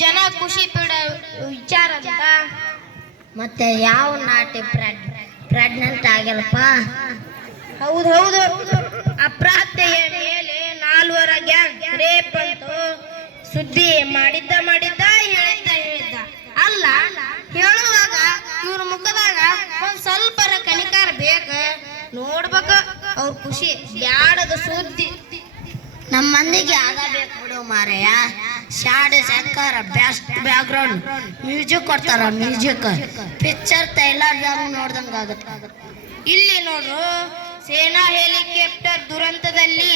ಜನ ಖುಷಿ ಪಡೋ ವಿಚಾರ ಅಂತ. ಮತ್ತೆ ಯಾವ ನಾಟಿ ಪ್ರೆಗ್ನೆಂಟ್ ಆಗಿಲ್ಲಪ್ಪ. ಹೌದು ಅಪ್ರಾಪ್ತೆಯ ಮೇಲೆ 4 ಗ್ಯಾಂಗ್ ರೇಪ್ ಅಂತ ಸುದ್ದಿ ಮಾಡಿದ್ದ ಹೇಳಿದ್ದ. ಅಲ್ಲ ಹೇಳುವಾಗ ಇವ್ರ ಮುಖದಾಗ ಒಂದ್ ಸ್ವಲ್ಪ ಕನಿಕಾರ ಬೇಕ. ನೋಡ್ಬೇಕ ಅವ್ರ ಖುಷಿ ಬ್ಯಾಡದ ಸುದ್ದಿ. ನಮ್ಮ ಮಂದಿಗೆ ಆಗಬೇಕು ಬಿಡು ಮಾರಯ್ಯ. ಶಾಡ್ ಶಂಕರ ಬೆಸ್ಟ್ ಬ್ಯಾಕ್ಗ್ರೌಂಡ್ ಮ್ಯೂಸಿಕ್ ಕೊಡ್ತಾರ. ಮ್ಯೂಸಿಕ್ ಪಿಕ್ಚರ್ ತೈಲಾರ್ದಾಗ ನೋಡ್ದಂಗ ಆಗುತ್ತೆ. ಇಲ್ಲಿ ನೋಡ್ರು, ಸೇನಾ ಹೆಲಿಕಾಪ್ಟರ್ ದುರಂತದಲ್ಲಿ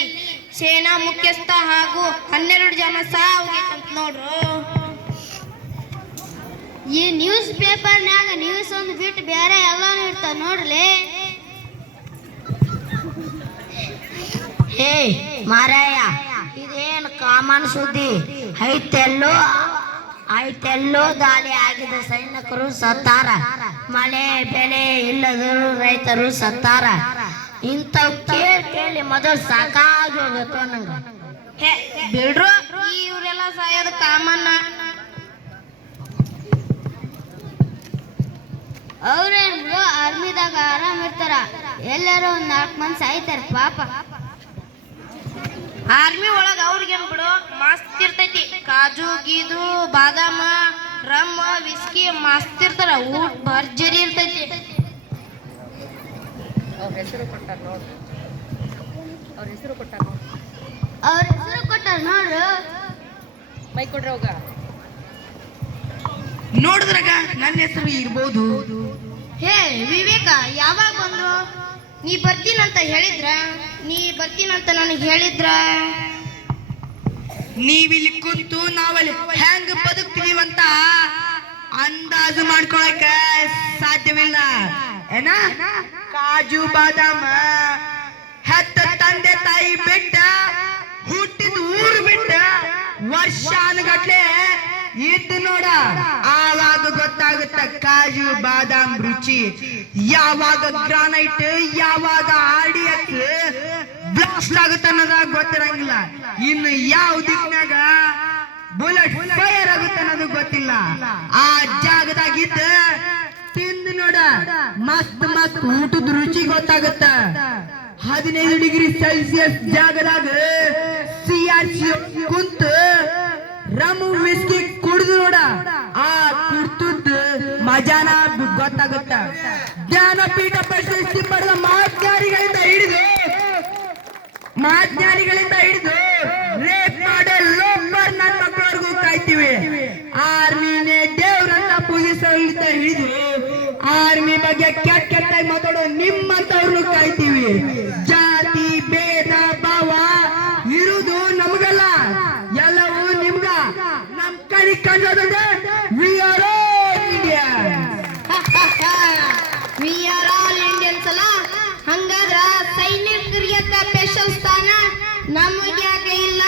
ಸೇನಾ ಮುಖ್ಯಸ್ಥ ಹಾಗೂ 12 ಜನ ಸಾವುಗೈತಂತ ನೋಡ್ರು. ಈ ನ್ಯೂಸ್ ಪೇಪರ್ನ್ಯಾಗ ನ್ಯೂಸ್ ಒಂದು ಬಿಟ್ಟು ಬೇರೆ ಎಲ್ಲಾನು ಇರ್ತಾವ ನೋಡ್ಲಿ. ಹೇ ಮಾರಾಯ, ಇದೇನು ಕಾಮನ್ ಸುದ್ದಿ ಐತೆಲ್ಲೋ ದಾಳಿ ಆಗಿದ ಸೈನಿಕರು ಸತ್ತಾರ. ಮಳೆ ಬೆಳೆ ಇಲ್ಲದರು ರೈತರು ಸತ್ತಾರ. ಇಂಥವ್ ಕೇಳಿ ಮೊದಲು ಸಾಕಾಗಿ ಹೋಗ್ಬೇಕು ನಂಗ. ಬಿಡ್ರು, ಇವರೆಲ್ಲ ಸಾಯೋದು ಕಾಮನ್. ಅವ್ರೇನು ಆರ್ಮಿದಾಗ ಆರಾಮ್ ಇರ್ತಾರ, ಎಲ್ಲಾರು ಒಂದ್ 4 ಮಂದಿ ಸಾಯ್ತಾರ ಪಾಪ. ಆರ್ಮಿ ಒಳಗ ಅವ್ರಿಗೇನ್ ಬಿಡು ಮಸ್ತ್ ಇರ್ತೈತಿ. ಕಾಜು ಗೀದು ಬಾದಾಮ ರಮ್ ವಿಸ್ಕಿ ಮಸ್ತ್ ಇರ್ತಾರ. ಊಟ ಭರ್ಜರಿ ಇರ್ತೈತಿ. ಅವ್ರ ಹೆಸರು ಕೊಟ್ಟಾರ ನೋಡ್ರು. ಮೈ ಕೊಡ್ರ ಹೋಗ ನೋಡಿದ್ರಾಗ ನನ್ನ ಹೆಸರು ಇರ್ಬೋದು. ಹೇ ವಿವೇಕ, ಯಾವಾಗ ಬಂದ್ರು? ನೀ ಬರ್ತೀನಂತ ನನಗೆ ಹೇಳಿದ್ರ? ನೀವಿಲ್ಲಿ ಕುಂತು ನಾವಲ್ಲಿ ಹೆಂಗ್ ಬದುಕ್ತೀವಂತ ಅಂದಾಜು ಮಾಡ್ಕೊಳಕ ಸಾಧ್ಯವಿಲ್ಲ. ಏನ ಕಾಜು ಬಾದಾಮ ಹೆತ್ತ ತಂದೆ ತಾಯಿ ಬಿಟ್ಟ, ಹುಟ್ಟಿದ ಊರು ಬಿಟ್ಟ ವರ್ಷಾನುಗಟ್ಲೆ ಇದ್ದು ನೋಡ, ಆವಾಗ ಗೊತ್ತಾಗುತ್ತ ಕಾಜು ಬಾದಾಮ್ ರುಚಿ. ಯಾವಾಗ ಗ್ರಾನೈಟ್ ಯಾವಾಗ RDX ಬ್ಲಾಸ್ಟ್ ಆಗುತ್ತೆ ಅನ್ನೋದಾಗ ಗೊತ್ತಿರಂಗಿಲ್ಲ. ಇನ್ನು ಯಾವ ದಿಕ್ನಾಗ ಬುಲೆಟ್ ಫೈರ್ ಆಗುತ್ತೆ ಅನ್ನೋದು ಗೊತ್ತಿಲ್ಲ. ಆ ಜಾಗದಾಗಿದ್ದ ತಿಂದು ನೋಡ, ಮಸ್ತ್ ಊಟದ ರುಚಿ ಗೊತ್ತಾಗುತ್ತ. 15 ಡಿಗ್ರಿ ಸೆಲ್ಸಿಯಸ್ ಜಾಗದಾಗ CRC ಕುಂತು ರಮು ವಿಸ್ಕಿ ಕುಡಿದು ನೋಡ, ಆ ಕುಡ್ತುದ್ ಮಜಾನ ಗೊತ್ತಾಗುತ್ತ. ಜ್ಞಾನಪೀಠ ಪ್ರಶಸ್ತಿ ಪಡೆದ ಮಹಾಜ್ಞಾನಿಗಳಿಂದ ಹಿಡಿದು ರೇಪ್ ಮಾಡೋ ಲೋಪರ್ ನನ್ನ ಮಕ್ಕಳವರೆಗೂ ಕಾಯ್ತೀವಿ. ಆರ್ಮಿನೇ ದೇವ್ರಂತ ಪೂಜಿಸಲಿಂದ ಹಿಡಿದು ಆರ್ಮಿ ಬಗ್ಗೆ ಕೆಟ್ಟಾಗಿ ಮಾತಾಡೋ ನಿಮ್ಮಂತವ್ರನ್ನು ಕಾಯ್ತೀವಿ. ಜಾತಿ ಭೇದ ಭಾವ ಇರುವುದು ನಮಗಲ್ಲ, ಎಲ್ಲವೂ ನಿಮ್ಗ. ನಮ್ ಕಣಿ ಕಂಡೋದಂದ್ರೆ ವಿ ಆರ್ ಆಲ್ ಇಂಡಿಯನ್ಸ್ ಅಲ್ಲ. ಹಂಗಾದ್ರ ಸೈನಿಕರಿಗೆ ಸ್ಪೆಷಲ್ ಸ್ಥಾನ ನಮಗೆ ಯಾಕೆ ಇಲ್ಲ?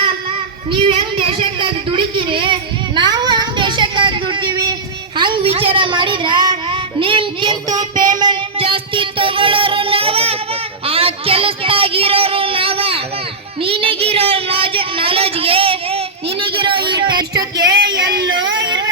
ನೀವ್ ಹೆಂಗ್ ದೇಶಕ್ಕಾಗಿ ದುಡಿತೀರಿ, ನಾವು ಹಂಗ್ ದೇಶಕ್ಕಾಗಿ ದುಡ್ತೀವಿ. ಹಂಗ್ ವಿಚಾರ ಮಾಡಿದ್ರ ನಿಮ್ಗಿಂತ